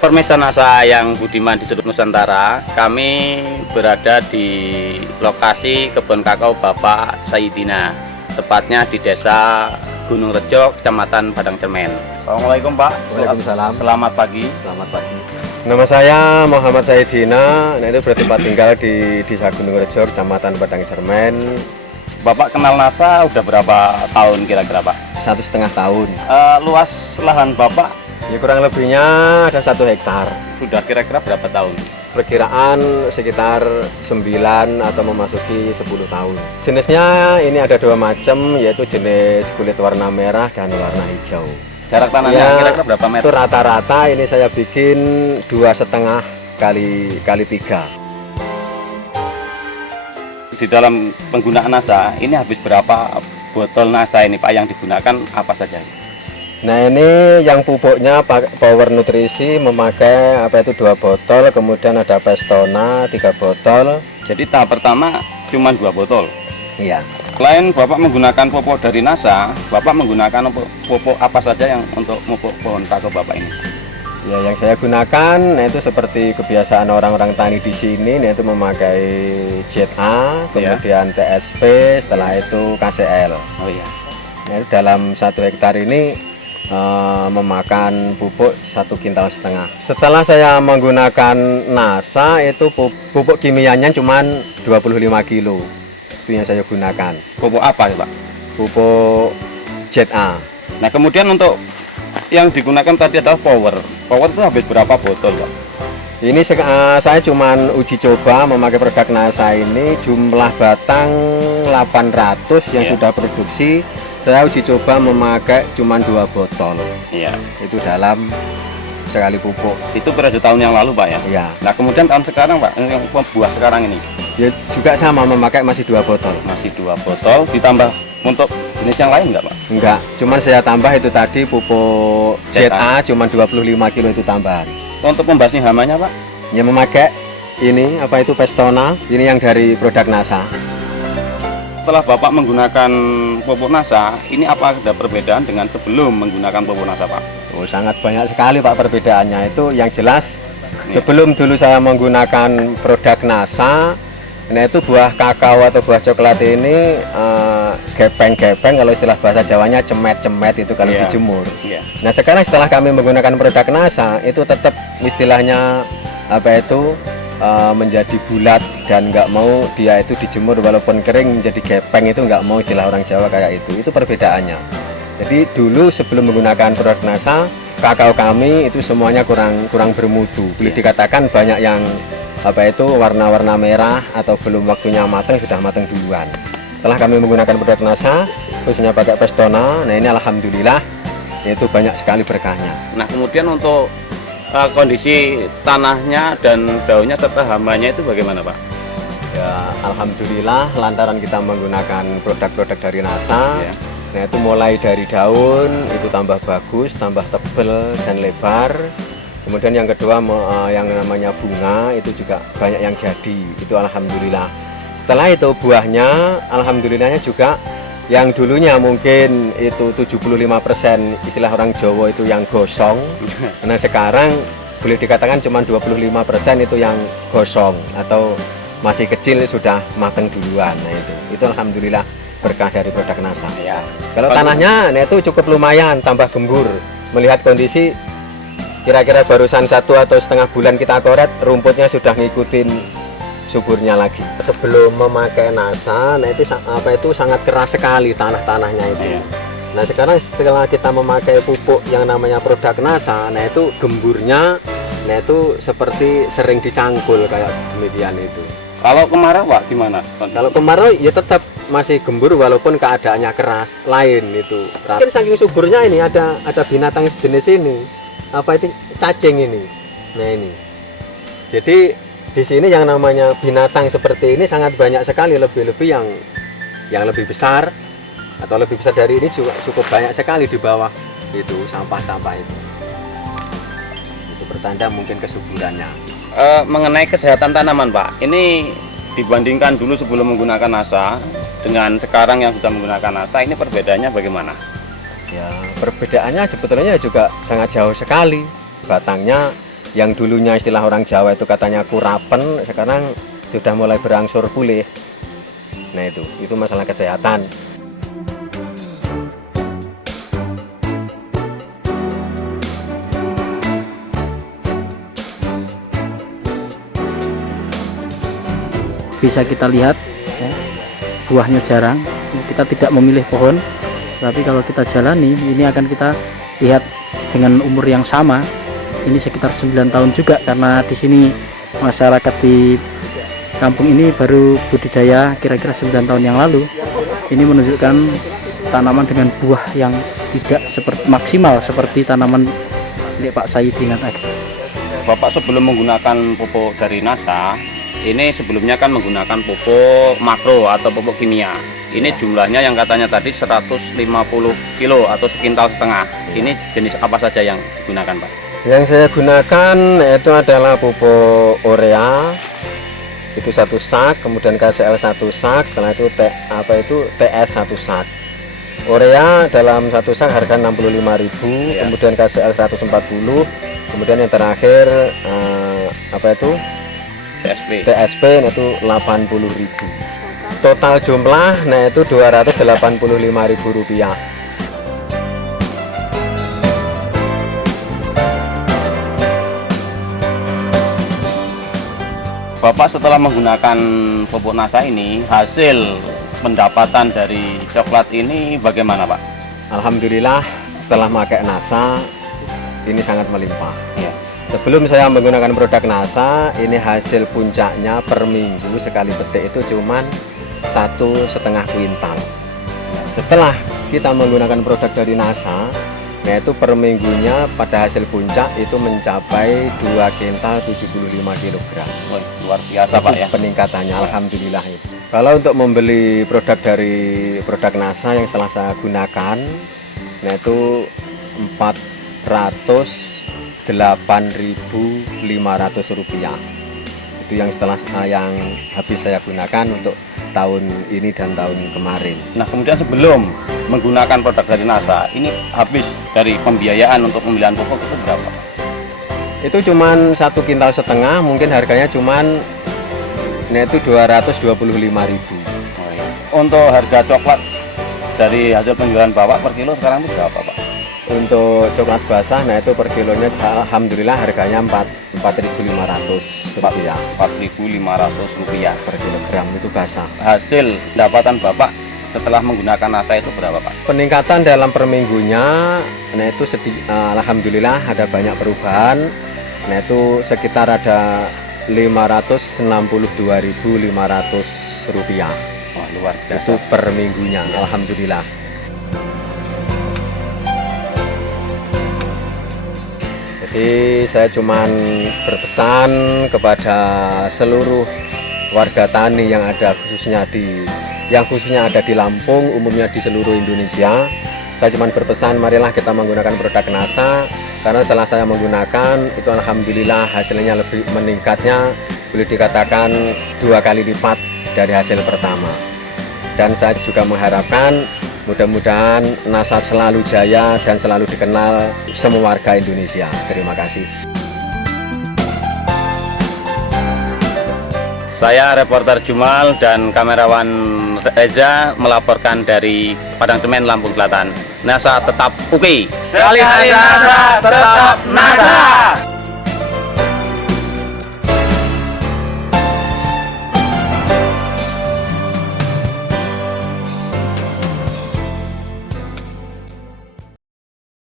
Permesa NASA yang budiman di seluruh Nusantara, kami berada di lokasi kebun kakao Bapak Saidina, tepatnya di Desa Gunung Rejo, Kecamatan Padang Cermen. Assalamualaikum Pak. Waalaikumsalam. Selamat pagi. Selamat pagi. Nama saya Muhammad Saidina, itu bertempat tinggal di Desa Gunung Rejo, Kecamatan Padang Cermen. Bapak kenal NASA udah berapa tahun kira-kira Pak? 1,5 tahun. Luas lahan Bapak Ya kurang lebihnya ada 1 hektar. sudah kira-kira berapa tahun? Perkiraan sekitar 9 atau memasuki 10 tahun. Jenisnya ini ada 2 macam, yaitu jenis kulit warna merah dan warna hijau. Jarak tanahnya Ya, kira-kira berapa meter? Itu rata-rata ini saya bikin 2,5 kali 3. Di dalam penggunaan NASA ini habis berapa botol NASA ini Pak yang digunakan apa saja? Nah ini yang pupuknya Power Nutrisi memakai 2 botol, kemudian ada Pestona 3 botol. Jadi tahap pertama cuma 2 botol. Iya. Selain Bapak menggunakan pupuk dari NASA, Bapak menggunakan pupuk apa saja yang untuk pupuk pohon kakao Bapak ini? Ya yang saya gunakan, nah itu seperti kebiasaan orang-orang tani di sini, yaitu memakai ZA, kemudian TSP, setelah itu KCL. Oh iya. Nah, dalam 1 hektar ini memakan pupuk 1,5 kintal. Setelah saya menggunakan NASA, itu pupuk kimianya cuma 25 kilo. Itu yang saya gunakan. Pupuk apa ya Pak? Pupuk ZA. Nah kemudian untuk yang digunakan tadi adalah Power. Power itu habis berapa botol Pak? Ini saya cuma uji coba memakai produk NASA ini, jumlah batang 800 yang sudah produksi. Saya uji coba memakai cuma 2 botol. Iya. Itu dalam sekali pupuk. Itu periode tahun yang lalu Pak ya? Iya. Nah kemudian tahun sekarang Pak, yang buah sekarang ini? Ya juga sama, memakai masih 2 botol. Masih 2 botol, ditambah untuk jenis yang lain enggak Pak? Enggak, cuman saya tambah itu tadi pupuk ZA cuma 25 kilo itu tambahan. Untuk membasmi hamanya Pak? Ya memakai ini Pestona, ini yang dari produk NASA. Setelah Bapak menggunakan pupuk NASA, ini apa ada perbedaan dengan sebelum menggunakan pupuk NASA Pak? Oh, sangat banyak sekali Pak perbedaannya. Itu yang jelas sebelum dulu saya menggunakan produk NASA, nah itu buah kakao atau buah coklat ini gepeng-gepeng, kalau istilah bahasa Jawanya cemet-cemet itu kalau dijemur. Nah sekarang setelah kami menggunakan produk NASA, itu tetap istilahnya menjadi bulat dan nggak mau dia itu dijemur walaupun kering menjadi gepeng, itu nggak mau, istilah orang Jawa kayak itu perbedaannya. Jadi dulu sebelum menggunakan produk NASA, kakao kami itu semuanya kurang bermutu, boleh dikatakan banyak yang warna-warna merah atau belum waktunya matang sudah matang duluan. Setelah kami menggunakan produk NASA, khususnya pakai Pestona, nah ini alhamdulillah itu banyak sekali berkahnya. Nah kemudian untuk kondisi tanahnya dan daunnya serta hambanya itu bagaimana Pak? Ya alhamdulillah lantaran kita menggunakan produk-produk dari NASA, nah itu mulai dari daun itu tambah bagus, tambah tebal dan lebar. Kemudian yang kedua yang namanya bunga itu juga banyak yang jadi, itu alhamdulillah. Setelah itu buahnya alhamdulillahnya juga yang dulunya mungkin itu 75%, istilah orang Jawa itu yang gosong. Nah sekarang boleh dikatakan cuma 25% itu yang gosong atau masih kecil sudah matang duluan. Nah itu alhamdulillah berkah dari produk NASA. Ya. Kalau tanahnya nah itu cukup lumayan, tambah gembur. Melihat kondisi kira-kira barusan 1 atau setengah bulan kita koret, rumputnya sudah ngikutin suburnya lagi. Sebelum memakai NASA, nah itu sangat keras sekali tanahnya itu. Nah sekarang setelah kita memakai pupuk yang namanya produk NASA, nah itu gemburnya, nah itu seperti sering dicangkul kayak demikian itu. Kalau kemarau Pak gimana? Kalau kemarau ya tetap masih gembur walaupun keadaannya keras. Lain itu. Mungkin saking suburnya ini ada binatang jenis ini. Cacing ini. Nah ini. Jadi di sini yang namanya binatang seperti ini sangat banyak sekali, lebih-lebih yang lebih besar atau lebih besar dari ini juga cukup banyak sekali di bawah itu sampah-sampah itu. Itu pertanda mungkin kesuburannya. Mengenai kesehatan tanaman Pak, ini dibandingkan dulu sebelum menggunakan NASA dengan sekarang yang sudah menggunakan NASA, ini perbedaannya bagaimana? Ya perbedaannya sebetulnya juga sangat jauh sekali. Batangnya yang dulunya istilah orang Jawa itu katanya kurapen, sekarang sudah mulai berangsur pulih. Nah itu masalah kesehatan. Bisa kita lihat ya, buahnya jarang, kita tidak memilih pohon, tapi kalau kita jalani ini akan kita lihat dengan umur yang sama, ini sekitar 9 tahun juga, karena di sini masyarakat di kampung ini baru budidaya kira-kira 9 tahun yang lalu. Ini menunjukkan tanaman dengan buah yang tidak seperti maksimal seperti tanaman milik Pak Saidina tadi. Bapak sebelum menggunakan pupuk dari NASA, ini sebelumnya kan menggunakan pupuk makro atau pupuk kimia. Ini jumlahnya yang katanya tadi 150 kilo atau sekintal setengah. Ini jenis apa saja yang digunakan, Pak? Yang saya gunakan itu adalah pupuk urea, itu 1 sak, kemudian KCL 1 sak, setelah itu TS 1 sak. Urea dalam 1 sak harga 65.000, Ya. kemudian KCL 140, kemudian yang terakhir TSP itu 80.000. Total jumlah itu 285.000 rupiah. Bapak setelah menggunakan pupuk NASA ini, hasil pendapatan dari coklat ini bagaimana, Pak? Alhamdulillah setelah pakai NASA ini sangat melimpah. Ya. Sebelum saya menggunakan produk NASA, ini hasil puncaknya per minggu sekali petik itu cuman 1,5 kuintal. Setelah kita menggunakan produk dari NASA, yaitu per minggunya pada hasil puncak itu mencapai 2 kintal 75 kg. Wah, luar biasa, Pak ya. Peningkatannya alhamdulillah itu. Kalau untuk membeli produk dari produk NASA yang setelah saya gunakan, itu 408.500 rupiah. Itu yang yang habis saya gunakan untuk tahun ini dan tahun kemarin. Nah, kemudian sebelum menggunakan produk dari NASA, ini habis dari pembiayaan untuk pembelian pupuk itu berapa, Pak? Itu cuman 1,5 kintal, mungkin harganya cuman itu 225.000. Oh, iya. Untuk harga coklat dari hasil penjualan Bapak per kilo sekarang itu berapa, Pak? Untuk coklat basah, itu per kilonya alhamdulillah harganya 4.500 rupiah. 4.500 rupiah Per kilogram itu basah. Hasil pendapatan Bapak setelah menggunakan NASA itu berapa, Pak? Peningkatan dalam per minggunya, itu alhamdulillah ada banyak perubahan. Itu sekitar ada 562.500 rupiah. Wah, luar biasa. Itu per minggunya, alhamdulillah. Jadi saya cuman berpesan kepada seluruh warga tani yang ada khususnya ada di Lampung, umumnya di seluruh Indonesia. Saya cuman berpesan, marilah kita menggunakan produk NASA, karena setelah saya menggunakan itu alhamdulillah hasilnya lebih meningkatnya, boleh dikatakan 2 kali lipat dari hasil pertama. Dan saya juga mengharapkan mudah-mudahan NASA selalu jaya dan selalu dikenal semua warga Indonesia. Terima kasih. Saya reporter Jumal dan kamerawan Reza melaporkan dari Padang Semen, Lampung Selatan. NASA tetap oke. Sekali hari NASA tetap NASA.